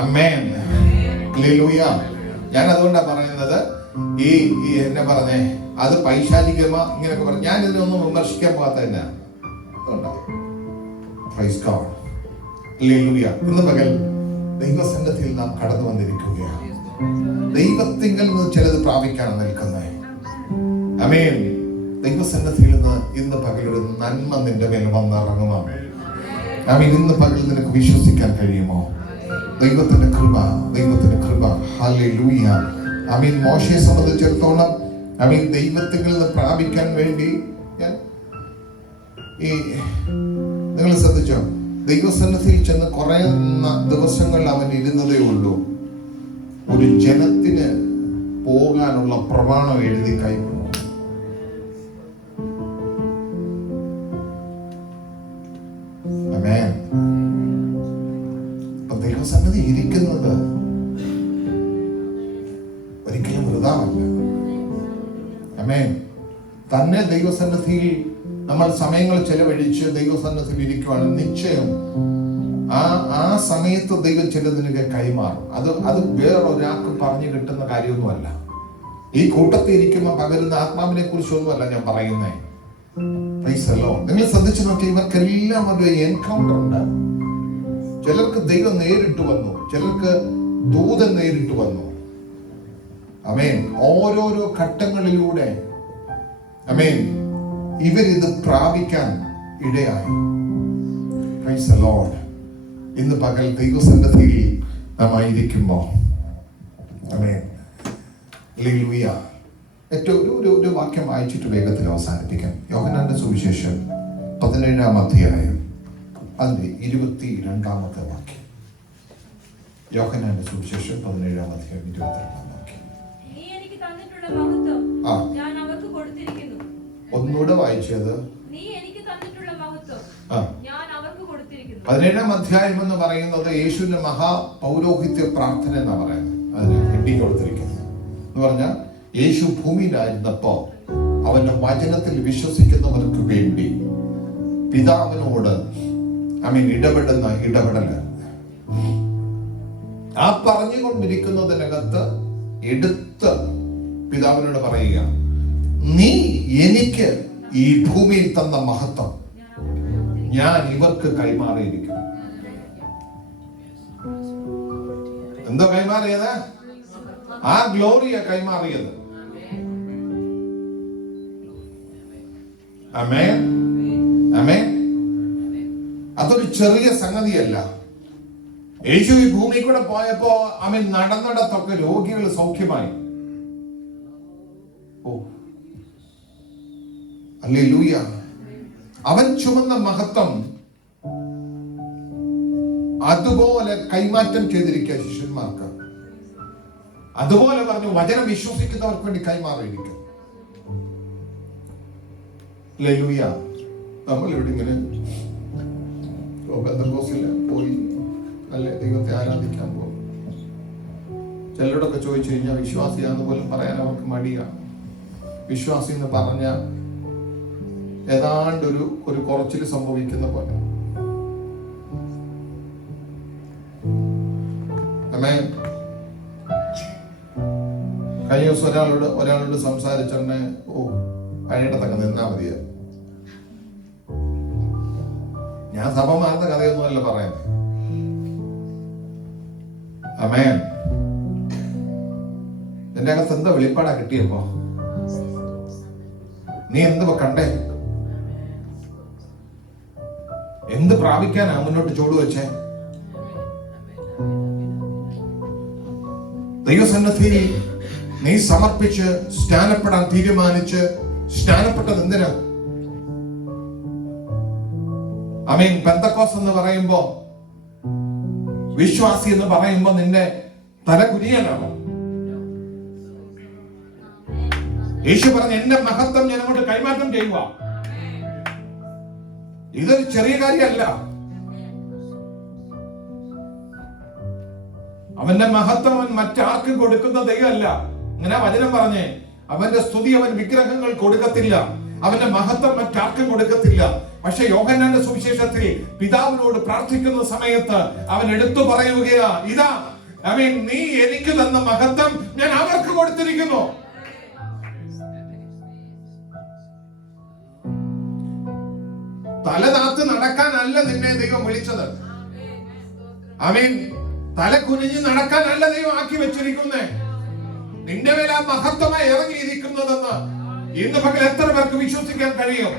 ആമേൻ, ഹല്ലേലൂയ. ഞാൻ അതുകൊണ്ടാണ് പറയുന്നത്, ഈ എന്നെ പറഞ്ഞേ അത് പൈശാചികമ ഇങ്ങനെയൊക്കെ പറഞ്ഞു. ഞാൻ ഇതിനൊന്നും വിമർശിക്കാൻ പോകാത്ത തന്നെയാണ്. ഇന്ന് പകൽ ദൈവസന്നിധിയിൽ നാം കടന്നു വന്നിരിക്കുകയാണ്. ദൈവത്തിങ്കൽ നിന്ന് ചിലത് പ്രാപിക്കാണ് നിൽക്കുന്നത്. ആമേൻ. ദൈവസന്നിധിയിൽ നിന്ന് ഇന്ന് പകൽ ഒരു നന്മ നിന്റെ മേൽ വന്നിറങ്ങുമോ? ആമേൻ. ഇന്ന് പകൽ നിനക്ക് വിശ്വസിക്കാൻ കഴിയുമോ? ദൈവത്തിന്റെ കൃപ. ഹല്ലേലൂയ. ആമേൻ. മോശയെ സംബന്ധിച്ചിടത്തോളം ആമേൻ ദൈവത്തിൽ നിന്ന് പ്രാപിക്കാൻ വേണ്ടി ഈ നിങ്ങൾ ശ്രദ്ധിച്ചോ, ദൈവസന്നിധിയിൽ ചെന്ന് കുറെ ദിവസങ്ങൾ അവൻ ഇരുന്നതേ ഉള്ളൂ. ഒരു ജനത്തിന് പോകാനുള്ള പ്രമാണം എഴുതി കൈക്കൊണ്ടു. ആമേൻ. അപ്പൊ ദൈവസന്നിധി ഇരിക്കുന്നത് ഒരിക്കലും വൃഥാവല്ല. ആമേൻ. തന്നെ ദൈവസന്നിധിയിൽ നമ്മൾ സമയങ്ങൾ ചെലവഴിച്ച് ദൈവസന്നിധിയിൽ ഇരിക്കുവാണ് നിശ്ചയം ആ സമയത്ത് ദൈവം ചിലതിനൊക്കെ കൈമാറും. അത് വേറൊരാൾക്ക് പറഞ്ഞു കിട്ടുന്ന കാര്യമൊന്നുമല്ല. ഈ കൂട്ടത്തിൽ ഇരിക്കുമ്പോൾ പകരുന്ന ആത്മാവിനെ കുറിച്ചൊന്നുമല്ല ഞാൻ പറയുന്നേ. നിങ്ങൾ ശ്രദ്ധിച്ചു നോക്കി, ഇവർക്കെല്ലാം ഒരു എൻകൗണ്ടർ ഉണ്ട്. ചിലർക്ക് ദൈവം നേരിട്ട് വന്നു, ചിലർക്ക് ദൂതൻ നേരിട്ട് വന്നു. ആമേൻ. ഓരോരോ ഘട്ടങ്ങളിലൂടെ ആമേൻ ഇവരിത് പ്രാപിക്കാൻ ഇടയായി. Praise the Lord. ഇന്ന് പകൽ ദൈവസന്നിധിയിൽ നാം ആയിരിക്കുമ്പോ ആമേൻ, ഹല്ലേലൂയ. ഏറ്റവും ഒരു വാക്യം വായിച്ചിട്ട് വേഗത്തിൽ അവസാനിപ്പിക്കാം. യോഹന്നാന്റെ സുവിശേഷം 17-ാം അധ്യായം അതിന്റെ 22-ാമത്തെ വാക്യം. യോഹന്നാന്റെ സുവിശേഷം 17-ാം അധ്യായം 22-ാം വാക്യം. ഒന്നുകൂടെ വായിച്ചത്. 17-ാം അധ്യായം എന്ന് പറയുന്നത് യേശുവിന്റെ മഹാപൗരോഹിത്യ പ്രാർത്ഥന എന്നാ പറയുന്നത്. അതിന് ഹെഡിങ് കൊടുത്തിരിക്കുന്നത് എന്ന് പറഞ്ഞാൽ, യേശു ഭൂമിയിലായിരുന്നപ്പോ അവന്റെ വചനത്തിൽ വിശ്വസിക്കുന്നവർക്ക് വേണ്ടി പിതാവിനോട് ഇടപെടുന്ന ഇടപെടല്. ആ പറഞ്ഞുകൊണ്ടിരിക്കുന്നതിനകത്ത് എടുത്ത് പിതാവിനോട് പറയുക, നീ എനിക്ക് ഈ ഭൂമിയിൽ തന്ന മഹത്വം ഞാൻ ഇവർക്ക് കൈമാറിയിരിക്കുന്നു. എന്താ കൈമാറിയത്? ആ ഗ്ലോറിയ കൈമാറിയത്. ആമേൻ, ആമേൻ. അതൊരു ചെറിയ സംഗതിയല്ല. യേശു ഈ ഭൂമി കൂടെ പോയപ്പോ അവൻ നടന്നിടത്തൊക്കെ രോഗികൾ സൗഖ്യമായി. ഓ, ഹല്ലേലൂയ. അവൻ ചുമന്ന മഹത്വം അതുപോലെ കൈമാറ്റം ചെയ്തിരിക്കുക ശിഷ്യന്മാർക്ക്. അതുപോലെ പറഞ്ഞു വചനം വിശ്വസിക്കുന്നവർക്ക് വേണ്ടി കൈമാറിയിരിക്കും. ഹല്ലേലൂയ. നമ്മൾ ഇവിടെ ഇങ്ങനെ ബന്ധക്കോസിൽ പോയി അല്ലെ ദൈവത്തെ ആരാധിക്കാൻ പോകും. ചിലരോടൊക്കെ ചോദിച്ചു കഴിഞ്ഞാൽ വിശ്വാസിയാന്ന് പോലും പറയാൻ അവർക്ക് മടിയാണ്. വിശ്വാസി എന്ന് പറഞ്ഞ ഏതാണ്ട് ഒരു കുറച്ചിൽ സംഭവിക്കുന്ന പോലെ. കഴിഞ്ഞ ദിവസം ഒരാളോട് സംസാരിച്ചോന്നെ അഴിയടത്തൊക്കെ നിന്നാ മതിയ. ഞാൻ സഭ മാറുന്ന കഥയൊന്നുമല്ല പറയുന്നത്. ആമേൻ. എന്റെ അകത്ത് എന്താ വെളിപ്പാടാ കിട്ടിയപ്പോ? നീ എന്ത് കണ്ടേ? എന്ത് പ്രാപിക്കാനാ മുന്നോട്ട് ചൂട് വെച്ചേ? ദൈവസന്നിധിയിൽ നീ സമർപ്പിച്ച് സ്നാനപ്പെടാൻ തീരുമാനിച്ച് സ്നാനപ്പെട്ടത് എന്തിനാ? ആമേൻ. പെന്തക്കോസ് എന്ന് പറയുമ്പോ, വിശ്വാസി എന്ന് പറയുമ്പോ നിന്റെ തല കുനിയനാണോ? യേശു പറഞ്ഞ എന്റെ മഹത്വം ഞാൻ അങ്ങോട്ട് കൈമാറ്റം ചെയ്യുക. ഇതൊരു ചെറിയ കാര്യമല്ല. അവന്റെ മഹത്വം അവൻ മറ്റാർക്കും കൊടുക്കുന്ന ദൈവമല്ല. അങ്ങനെ വചനം പറഞ്ഞേ, അവന്റെ സ്തുതി അവൻ വിഗ്രഹങ്ങൾ കൊടുക്കത്തില്ല, അവന്റെ മഹത്വം മറ്റാർക്കും കൊടുക്കത്തില്ല. പക്ഷെ യോഹന്നാന്റെ സുവിശേഷത്തിൽ പിതാവിനോട് പ്രാർത്ഥിക്കുന്ന സമയത്ത് അവൻ എടുത്തു പറയുകയാ, ഇതാ ആമേൻ, നീ എനിക്ക് തന്ന മഹത്വം ഞാൻ അവർക്ക് കൊടുത്തിരിക്കുന്നു. തലതാത്ത് നടക്കാനല്ല നിന്നെ ദൈവം വിളിച്ചത്. ആമേൻ. തല കുനിഞ്ഞ് നടക്കാനല്ല ദൈവം ആക്കി വെച്ചിരിക്കുന്നേ. നിന്റെ മേൽ ആ മഹത്വമായി ഇറങ്ങിയിരിക്കുന്നതെന്ന് ഇന്ന് പകൽ എത്ര പേർക്ക് വിശ്വസിക്കാൻ കഴിയും?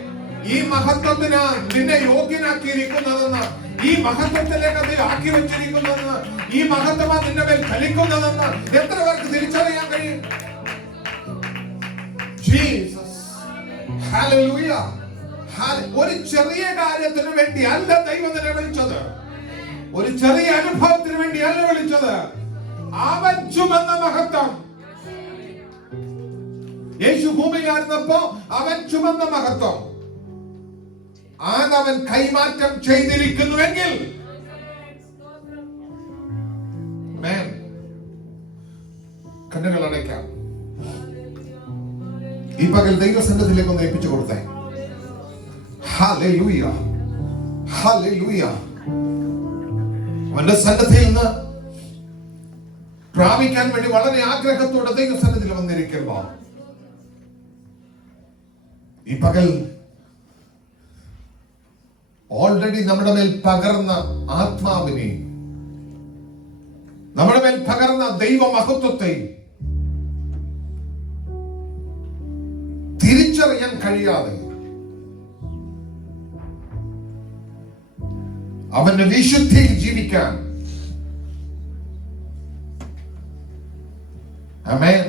ഈ മഹത്വത്തിന് നിന്നെ യോഗ്യനാക്കിയിരിക്കുന്നതെന്ന്, ഈ മഹത്വത്തിലേക്ക് ദൈവം ആക്കി വെച്ചിരിക്കുന്നതെന്ന്, ഈ മഹത്വമാ നിന്റെ മേൽ ചലിക്കുന്നതെന്ന് എത്ര പേർക്ക് തിരിച്ചറിയാൻ കഴിയും? ജീസസ്. ഹല്ലേലൂയ. ഒരു ചെറിയ കാര്യത്തിന് വേണ്ടി അല്ല ദൈവം നിന്നെ വിളിച്ചത്. ഒരു ചെറിയ അനുഭവത്തിന് വേണ്ടി അല്ല വിളിച്ചത്. അവൻ ചുമന്ന മഹത്വം. യേശു ഭൂമിയിലായിരുന്നപ്പോ അവൻ ചുമന്ന മഹത്വം അതവൻ കൈമാറ്റം ചെയ്തിരിക്കുന്നുവെങ്കിൽ കണ്ണുകൾ അടയ്ക്കാം. ഈ പകൽ ദൈവസന്നിധിയിലേക്ക് ഒന്ന് ഏൽപ്പിച്ചു കൊടുത്തേ. ഹല്ലേലൂയ. ഹല്ലേലൂയ. അവന്റെ സന്നിധിയിൽ നിന്ന് പ്രാപിക്കാൻ വേണ്ടി വളരെ ആഗ്രഹത്തോടെ ദൈവസന്നിധിയിൽ വന്നിരിക്കുമ്പോ ഈ പകൽ ഓൾറെഡി നമ്മുടെ മേൽ പകർന്ന ആത്മാവിനെ, നമ്മുടെ മേൽ പകർന്ന ദൈവമഹത്വത്തെ തിരിച്ചറിയാൻ കഴിയാതെ അവന്റെ വിശുദ്ധിയിൽ ജീവിക്കാൻ, ആമേൻ,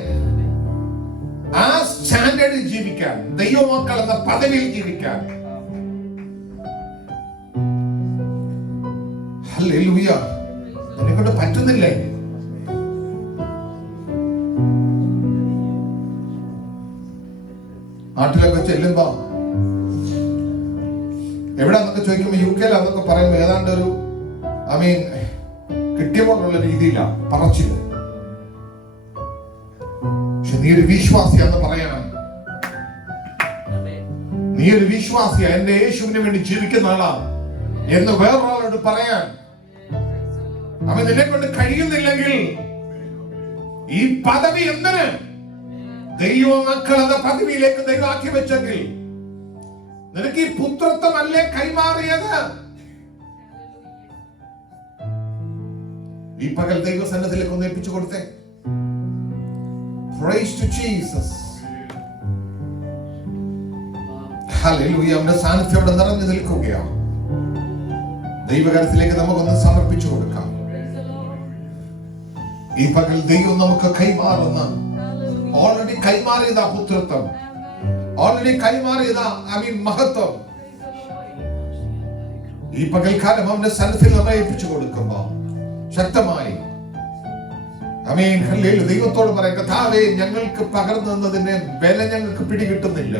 ആ സ്റ്റാൻഡേർഡിൽ ജീവിക്കാൻ, ദൈവമക്കൾ എന്ന പദവിയിൽ ജീവിക്കാൻ, ഹല്ലേലൂയ, എന്നെക്കൊണ്ട് പറ്റുന്നില്ലേ? നാട്ടിലൊക്കെ ചെല്ലുമ്പോ എവിടെന്നൊക്കെ ചോദിക്കുമ്പോ UK-ലാന്നൊക്കെ പറയുമ്പോ ഏതാണ്ട് ഒരു കിട്ടിയ പോലുള്ള രീതിയിലാണ് പറച്ചില്. പക്ഷെ നീ ഒരു വിശ്വാസിയാന്ന് പറയാൻ, നീ ഒരു വിശ്വാസിയാ, എന്റെ യേശുവിന് വേണ്ടി ജീവിക്കുന്ന ആളാ എന്ന് വേറൊരാളോട് പറയാൻ അവൻ നിന്നെ കൊണ്ട് കഴിയുന്നില്ലെങ്കിൽ ഈ പദവി എന്തിന്? ദൈവമക്കൾ എന്ന പദവിയിലേക്ക് ദൈവം ആക്കി വെച്ചെങ്കിൽ നിനക്ക് ഈ പുത്രത്വമല്ലേ കൈമാറിയത്? ഈ പകൽ ദൈവസന്നിധിയിലേക്ക് ഒന്ന് ഏൽപ്പിച്ചു കൊടുത്തേ. Praise to Jesus. ഹല്ലേലൂയ. അവന്റെ സാന്നിധ്യം അവിടെ നിറഞ്ഞു നിൽക്കുകയാണ്. ദൈവകരത്തിലേക്ക് നമുക്കൊന്ന് സമർപ്പിച്ചു കൊടുക്കാം. ഈ പകൽ ദൈവം നമുക്ക് കൈമാറുന്ന, ഓൾറെഡി കൈമാറിയതാ പുത്രത്വം. ഓൾറെഡി കൈമാറിയതാ മഹത്വം ഈ പകൽക്കാലം അവന്റെ സന്നിധിയിൽ നമ്മെ ഏൽപ്പിച്ചു കൊടുക്കുമ്പോ ശക്തമായി ആമേൻ ഹല്ലേലൂയ ദൈവത്തോട് പറയാം, കർത്താവേ ഞങ്ങൾക്ക് പകർന്നു തന്നതിന്റെ വില ഞങ്ങൾക്ക് പിടികിട്ടുന്നില്ല.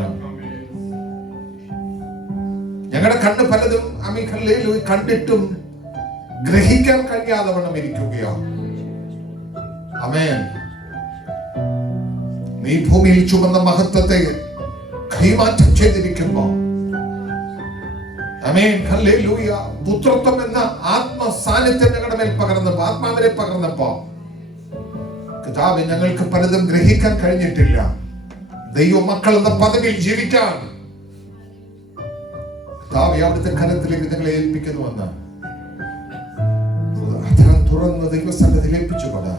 ഞങ്ങളുടെ കണ്ണ് പലതും ആമേൻ ഹല്ലേലൂയ കണ്ടിട്ടും ഗ്രഹിക്കാൻ കഴിയാതെ വണ്ണം ഇരിക്കുകയാണ്. ആമേൻ. നീ ഭൂമിയിൽ ചുമന്ന മഹത്വത്തെ കൈമാറ്റം ചെയ്തിരിക്കുമ്പോ ആമേൻ ഹല്ലേലൂയ പുത്രത്വം എന്ന ആത്മസാന്നിധ്യം ഞങ്ങളുടെ മേൽ പകർന്നപ്പോ, ആത്മാവിനെ പകർന്നപ്പോ കർത്താവേ ഞങ്ങൾക്ക് പലതും ഗ്രഹിക്കാൻ കഴിഞ്ഞിട്ടില്ല. ദൈവ മക്കൾ എന്ന പദവിയിൽ ജീവിക്കാൻ കർത്താവേ അവിടുത്തെ കരത്തിലേക്ക് ഞങ്ങളെ ഏൽപ്പിക്കുന്നുവെന്ന് അധരം തുറന്ന് ദൈവസന്നിധിയിൽ ഏൽപ്പിച്ചുകൊണ്ട്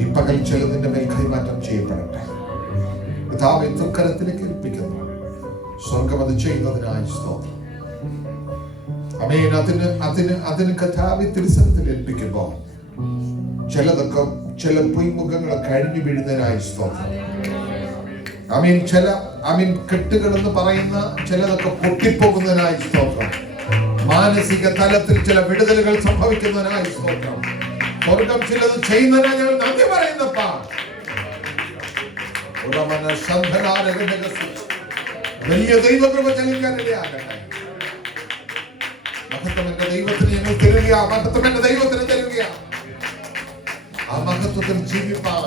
ഈ പകൽ ചിലതിന്റെ മേൽ കൈമാറ്റം ചെയ്യപ്പെടട്ടെ. കർത്താവേ തൃക്കരത്തിലേക്ക് ഏൽപ്പിക്കുന്നു. സ്വർഗം അത് ചെയ്യുന്നതിനായി സ്തോത്രം. ആമേൻ. അതിന് കർത്താവേ തിരുസന്നിധിയിൽ ഏൽപ്പിക്കുമ്പോ ചിലതൊക്കെ ചില പൊയ്മുഖങ്ങളൊക്കെ അഴിഞ്ഞു വീഴുന്നതിനായി സ്തോത്രം. ആമീൻ. കെട്ടുകൾ എന്ന് പറയുന്ന ചിലതൊക്കെ പൊട്ടിപ്പോകുന്നതിനായി സ്തോത്രം. മാനസിക തലത്തിൽ ചില വിടുതലുകൾ സംഭവിക്കുന്നതിനായി സ്തോത്രം. സ്വർഗം ചിലത് ചെയ്യുന്നതിനായി ഞങ്ങൾ നന്ദി പറയുന്നപ്പാ. വലിയ ദൈവകൃപ ചലിക്കാനിടയാകട്ടെ. മഹത്വം എന്റെ ദൈവത്തിന് ഞങ്ങൾ തരിക. മഹത്വം എന്റെ ദൈവത്തിന് തരിക. ആ മഹത്വത്തിൽ ജീവിപ്പാൻ,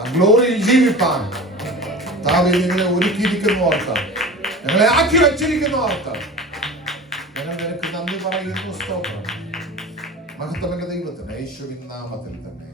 ആ ഗ്ലോറിയിൽ ജീവിപ്പാൻ താവേ നിങ്ങളെ ഒരുക്കിയിരിക്കുന്നു ഓർത്ത്, ഞങ്ങളെ ആക്കി വെച്ചിരിക്കുന്നു ഓർത്ത് ഞങ്ങൾ നിനക്ക് നന്ദി പറയുന്നു. സ്തോത്രം. മഹത്വം എന്റെ ദൈവത്തിന് യേശുവിൻ നാമത്തിൽ തന്നെ.